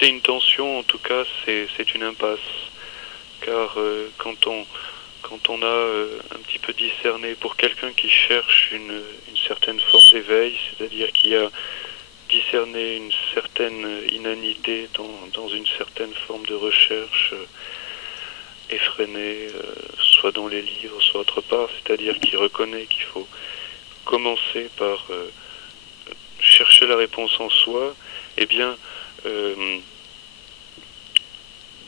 c'est une tension, en tout cas, c'est une impasse. Car quand on a un petit peu discerné pour quelqu'un qui cherche une certaine forme d'éveil, c'est-à-dire qui a discerné une certaine inanité dans une certaine forme de recherche effrénée, soit dans les livres, soit autre part, c'est-à-dire qui reconnaît qu'il faut commencer par chercher la réponse en soi, eh bien,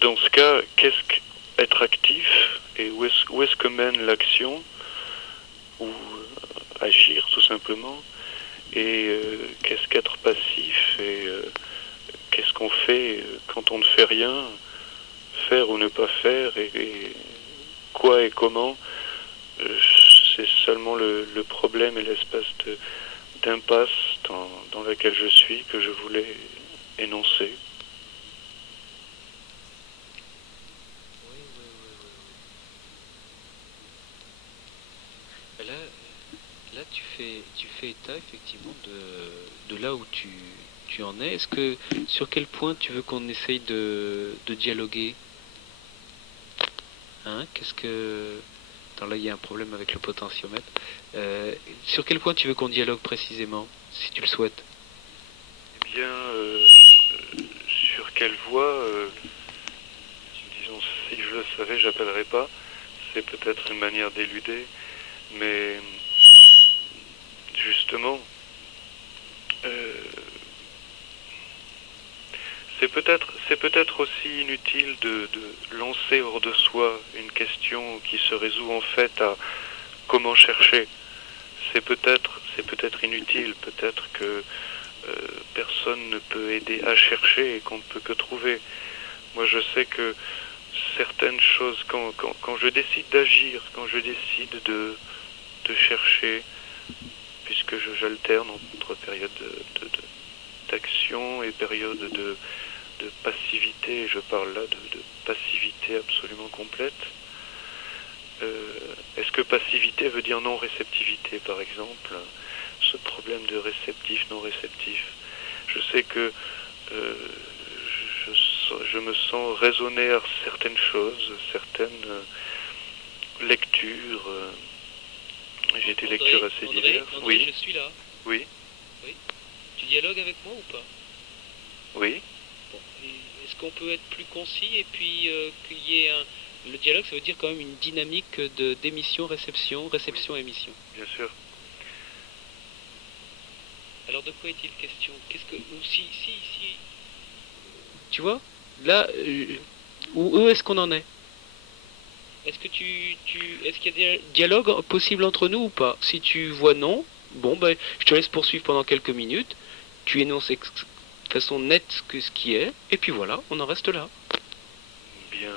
dans ce cas, qu'est-ce qu'être actif et où est-ce que mène l'action, ou agir tout simplement, et qu'est-ce qu'être passif, et qu'est-ce qu'on fait quand on ne fait rien, faire ou ne pas faire, et quoi et comment. C'est seulement le problème et l'espèce d'impasse dans laquelle je suis que je voulais énoncer. Oui, oui, oui, oui, oui. Là, tu fais état effectivement de là où tu en es. Sur quel point tu veux qu'on essaye de dialoguer? Hein? Attends, là, il y a un problème avec le potentiomètre. Sur quel point tu veux qu'on dialogue précisément, si tu le souhaites? Eh bien, sur quelle voie, disons, si je le savais, j'appellerais pas. C'est peut-être une manière d'éluder, mais justement, euh, c'est peut-être aussi inutile de lancer hors de soi une question qui se résout en fait à comment chercher. C'est peut-être inutile, peut-être que personne ne peut aider à chercher et qu'on ne peut que trouver. Moi, je sais que certaines choses, quand je décide d'agir, quand je décide de chercher, puisque j'alterne entre périodes d'action et périodes de passivité, je parle là de passivité absolument complète. Est-ce que passivité veut dire non-réceptivité, par exemple? Ce problème de réceptif, non-réceptif. Je sais que euh, je me sens raisonner à certaines choses, certaines lectures. J'ai des lectures assez diverses. André, Oui, je suis là. oui, Oui. Tu dialogues avec moi ou pas? oui, Bon. Est-ce qu'on peut être plus concis et puis qu'il y ait un... Le dialogue, ça veut dire quand même une dynamique de d'émission-réception, réception-émission. bien sûr. Alors de quoi est-il question? Qu'est-ce que... Ou si... Tu vois? Là, où est-ce qu'on en est? Est-ce que est-ce qu'il y a des dialogues possibles entre nous ou pas? Si tu vois non, bon, ben, je te laisse poursuivre pendant quelques minutes. Tu énonces de façon nette ce qui est, et puis voilà, on en reste là. Bien,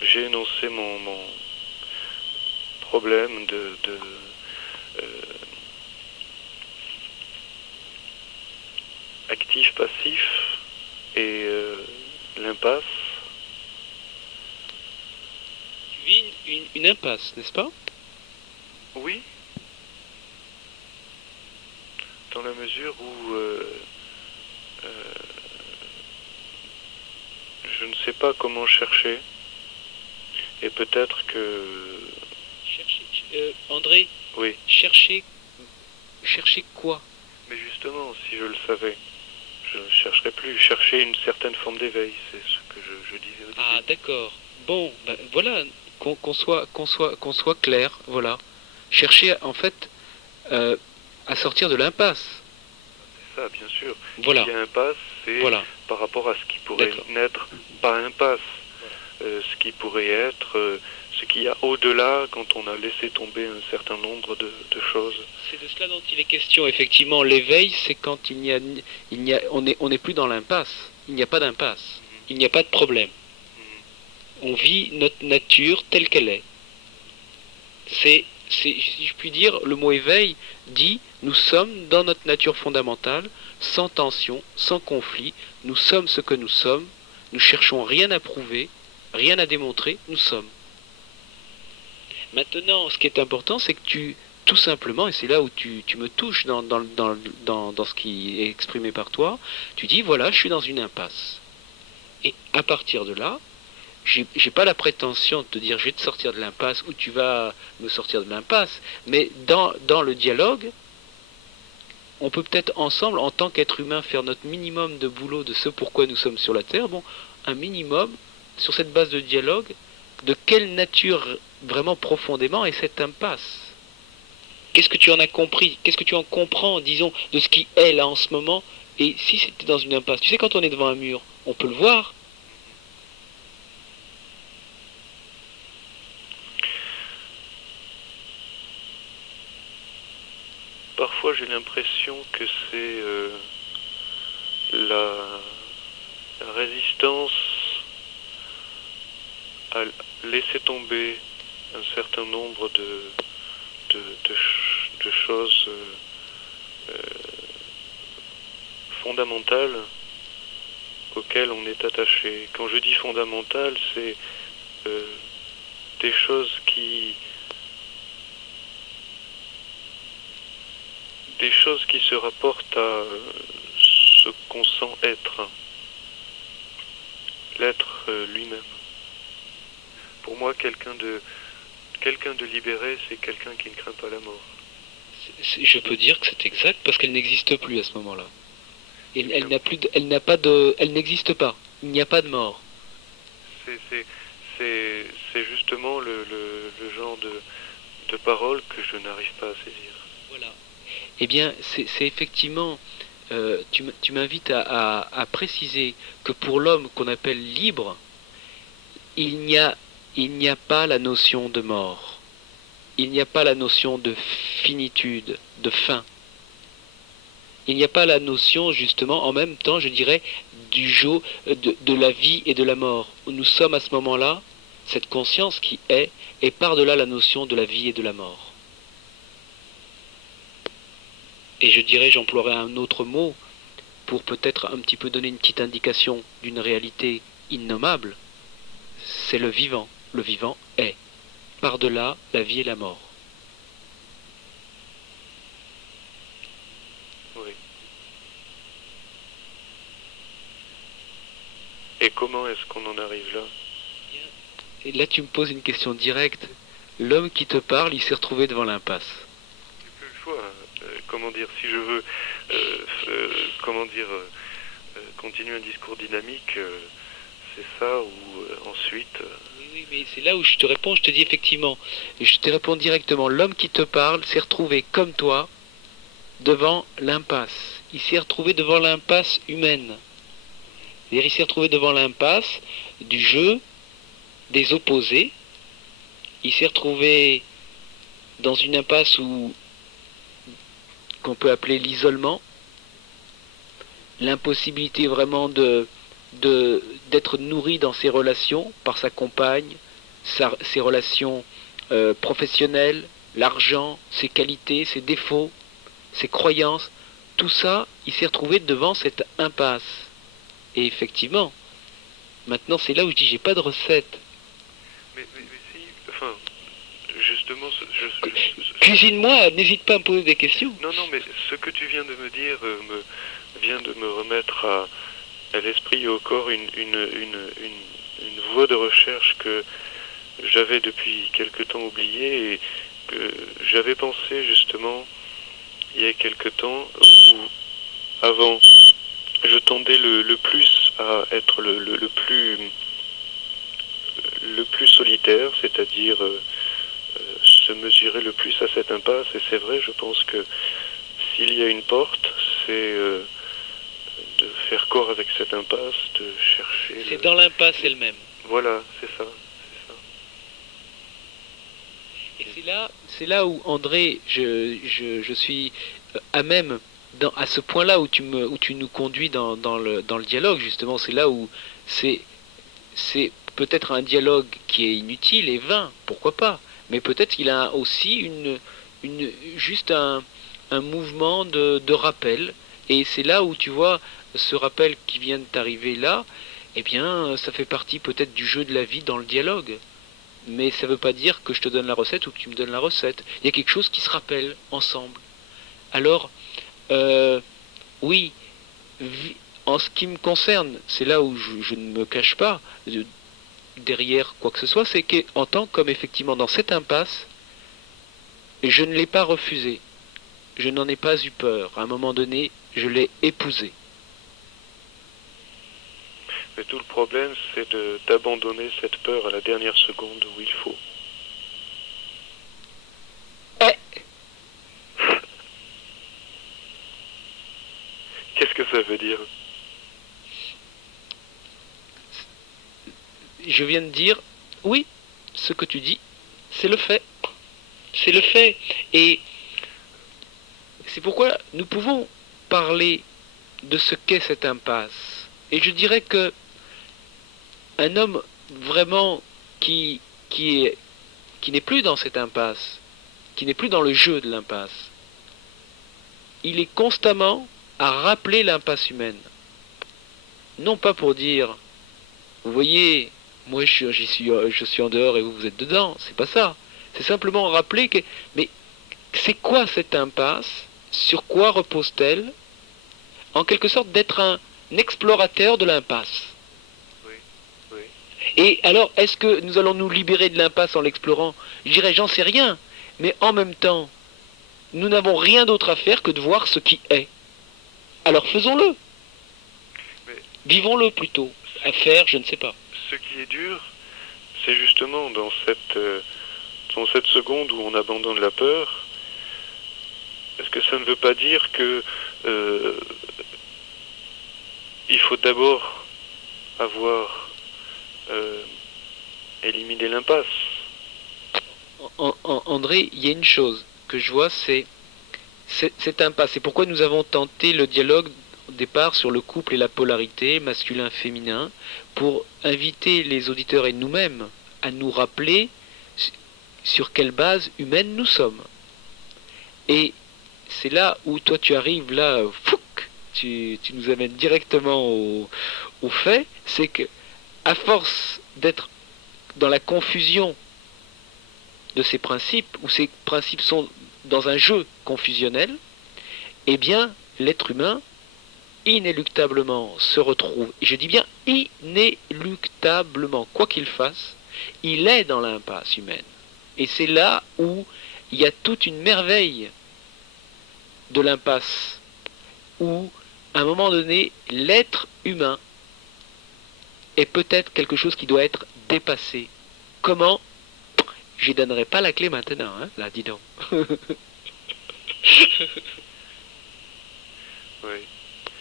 j'ai énoncé mon problème de actif-passif et l'impasse. Tu vis une impasse, n'est-ce pas? Oui, dans la mesure où euh, je ne sais pas comment chercher, et peut-être que... André, Oui, chercher quoi? mais justement, si je le savais, je ne chercherais plus. Chercher une certaine forme d'éveil, c'est ce que je disais au début. Ah, d'accord. Bon, ben, voilà, qu'on soit clair, voilà. Chercher, en fait, euh, à sortir de l'impasse. C'est ça, bien sûr. Voilà, Il y a impasse, c'est voilà. par rapport à ce qui pourrait D'accord. n'être pas impasse. Ce qui pourrait être, ce qu'il y a au-delà quand on a laissé tomber un certain nombre de choses. C'est de cela dont il est question. Effectivement, l'éveil, c'est quand on n'est plus dans l'impasse. Il n'y a pas d'impasse. Il n'y a pas de problème. On vit notre nature telle qu'elle est. Si je puis dire, le mot éveil dit nous sommes dans notre nature fondamentale, sans tension, sans conflit. Nous sommes ce que nous sommes. Nous cherchons rien à prouver, rien à démontrer. Nous sommes. Maintenant, ce qui est important, c'est que tout simplement, et c'est là où tu me touches dans ce qui est exprimé par toi, tu dis, voilà, je suis dans une impasse. Et à partir de là, j'ai pas la prétention de te dire, je vais te sortir de l'impasse, ou tu vas me sortir de l'impasse, mais dans le dialogue, on peut peut-être ensemble, en tant qu'être humain, faire notre minimum de boulot de ce pourquoi nous sommes sur la Terre. Bon, un minimum, sur cette base de dialogue, de quelle nature vraiment profondément est cette impasse? Qu'est-ce que tu en as compris? Qu'est-ce que tu en comprends, disons, de ce qui est là en ce moment? Et si c'était dans une impasse, tu sais, quand on est devant un mur, on peut le voir. Parfois j'ai l'impression que c'est la résistance à laisser tomber un certain nombre de choses fondamentales auxquelles on est attaché. Quand je dis fondamentales, c'est des choses qui se rapportent à ce qu'on sent être, l'être lui-même. Pour moi, quelqu'un de libéré, c'est quelqu'un qui ne craint pas la mort. Je peux dire que c'est exact parce qu'elle n'existe plus à ce moment-là. Et elle n'existe pas. Il n'y a pas de mort. C'est justement le genre de parole que je n'arrive pas à saisir. Voilà. Eh bien, c'est effectivement, tu m'invites à préciser que pour l'homme qu'on appelle libre, il n'y a pas la notion de mort. Il n'y a pas la notion de finitude, de fin. Il n'y a pas la notion, justement, en même temps, je dirais, du jeu de la vie et de la mort. Nous sommes à ce moment-là, cette conscience qui est, et par-delà la notion de la vie et de la mort. Et je dirais, j'emploierais un autre mot pour peut-être un petit peu donner une petite indication d'une réalité innommable, c'est le vivant. Le vivant est. Par-delà la vie et la mort. Oui. Et comment est-ce qu'on en arrive là? Et là, tu me poses une question directe. L'homme qui te parle, il s'est retrouvé devant l'impasse. J'ai plus le choix. Comment dire, si je veux continuer un discours dynamique, c'est ça, ou ensuite... Oui, mais c'est là où je te réponds, je te dis effectivement, et je te réponds directement, l'homme qui te parle s'est retrouvé comme toi devant l'impasse. Il s'est retrouvé devant l'impasse humaine. C'est-à-dire, il s'est retrouvé devant l'impasse du jeu des opposés. Il s'est retrouvé dans une impasse qu'on peut appeler l'isolement, l'impossibilité vraiment d'être nourri dans ses relations par sa compagne, ses relations professionnelles, l'argent, ses qualités, ses défauts, ses croyances, tout ça, il s'est retrouvé devant cette impasse. Et effectivement, maintenant c'est là où je dis j'ai pas de recette. Mais si, enfin, justement... Cuisine-moi, n'hésite pas à me poser des questions. Non, mais ce que tu viens de me dire vient de me remettre à l'esprit et au corps une voie de recherche que j'avais depuis quelque temps oubliée et que j'avais pensé justement il y a quelque temps où avant je tendais le plus à être le plus solitaire, c'est-à-dire se mesurer le plus à cette impasse. Et c'est vrai, je pense que s'il y a une porte, c'est de faire corps avec cette impasse, de chercher... C'est dans l'impasse elle-même. Voilà, c'est ça. Et c'est là où, André, je suis à même, à ce point-là où tu nous conduis dans le dialogue, justement, c'est là où c'est peut-être un dialogue qui est inutile et vain, pourquoi pas, mais peut-être qu'il a aussi juste un mouvement de rappel, et c'est là où tu vois ce rappel qui vient de t'arriver là, eh bien, ça fait partie peut-être du jeu de la vie dans le dialogue. mais ça ne veut pas dire que je te donne la recette ou que tu me donnes la recette. Il y a quelque chose qui se rappelle ensemble. Alors, oui, en ce qui me concerne, c'est là où je ne me cache pas derrière quoi que ce soit, c'est qu'en tant comme effectivement dans cette impasse, je ne l'ai pas refusé. Je n'en ai pas eu peur. À un moment donné, je l'ai épousé. Mais tout le problème, c'est d'abandonner cette peur à la dernière seconde où il faut. Qu'est-ce que ça veut dire? Je viens de dire, oui, ce que tu dis, c'est le fait. C'est le fait. Et c'est pourquoi nous pouvons parler de ce qu'est cette impasse. Et je dirais que un homme vraiment qui n'est plus dans cette impasse, qui n'est plus dans le jeu de l'impasse, il est constamment à rappeler l'impasse humaine. Non pas pour dire, vous voyez, moi je suis en dehors et vous êtes dedans, c'est pas ça. C'est simplement rappeler que, mais c'est quoi cette impasse? Sur quoi repose-t-elle? En quelque sorte d'être un explorateur de l'impasse. Oui, oui. Et alors, est-ce que nous allons nous libérer de l'impasse en l'explorant? Je dirais, j'en sais rien. Mais en même temps, nous n'avons rien d'autre à faire que de voir ce qui est. Alors faisons-le. Mais vivons-le plutôt. À faire, je ne sais pas. Ce qui est dur, c'est justement dans cette seconde où on abandonne la peur. Est-ce que ça ne veut pas dire que il faut d'abord avoir éliminé l'impasse? André, il y a une chose que je vois, c'est cette impasse. C'est pourquoi nous avons tenté le dialogue au départ sur le couple et la polarité masculin-féminin, pour inviter les auditeurs et nous-mêmes à nous rappeler sur quelle base humaine nous sommes. Et c'est là où toi tu arrives, là, fouc, tu nous amènes directement au fait, c'est que à force d'être dans la confusion de ces principes, où ces principes sont dans un jeu confusionnel, eh bien, l'être humain, inéluctablement, se retrouve, et je dis bien inéluctablement, quoi qu'il fasse, il est dans l'impasse humaine. Et c'est là où il y a toute une merveille de l'impasse, où, à un moment donné, l'être humain est peut-être quelque chose qui doit être dépassé. Comment? Je ne donnerai pas la clé maintenant, hein, là, dis donc. Oui.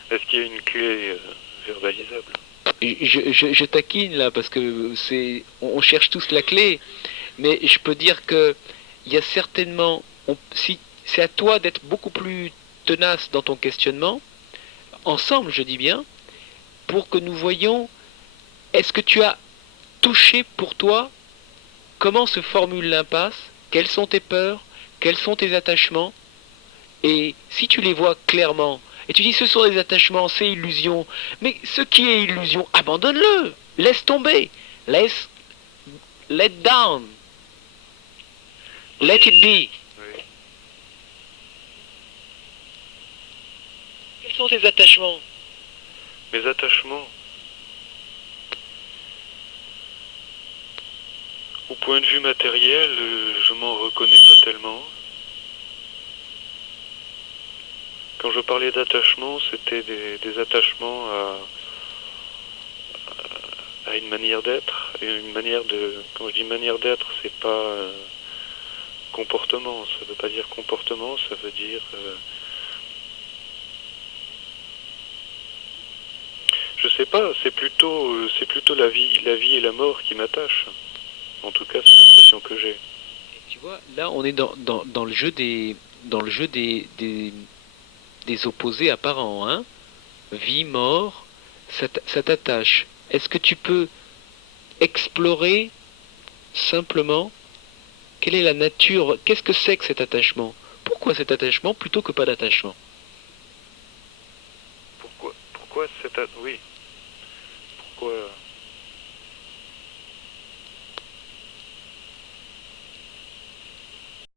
Est-ce qu'il y a une clé verbalisable? Je taquine là parce que on cherche tous la clé, mais je peux dire que il y a certainement, si c'est à toi d'être beaucoup plus tenace dans ton questionnement, ensemble je dis bien, pour que nous voyions, est-ce que tu as touché pour toi comment se formule l'impasse, quelles sont tes peurs, quels sont tes attachements, et si tu les vois clairement, et tu dis ce sont des attachements, c'est illusion, mais ce qui est illusion, abandonne-le, laisse tomber, let down, let it be. Oui. Quels sont tes attachements? Mes attachements, au point de vue matériel, je m'en reconnais pas tellement. Quand je parlais d'attachement, c'était des attachements à une manière d'être, et une manière de... Quand je dis manière d'être, c'est pas comportement, ça veut pas dire comportement, ça veut dire... je sais pas, c'est plutôt la vie et la mort qui m'attachent. En tout cas, c'est l'impression que j'ai. Tu vois, là on est dans le jeu des opposés apparents, hein. Vie, mort, ça t'attache. Est-ce que tu peux explorer simplement quelle est la nature, qu'est-ce que c'est que cet attachement? Pourquoi cet attachement plutôt que pas d'attachement? Pourquoi oui. Pourquoi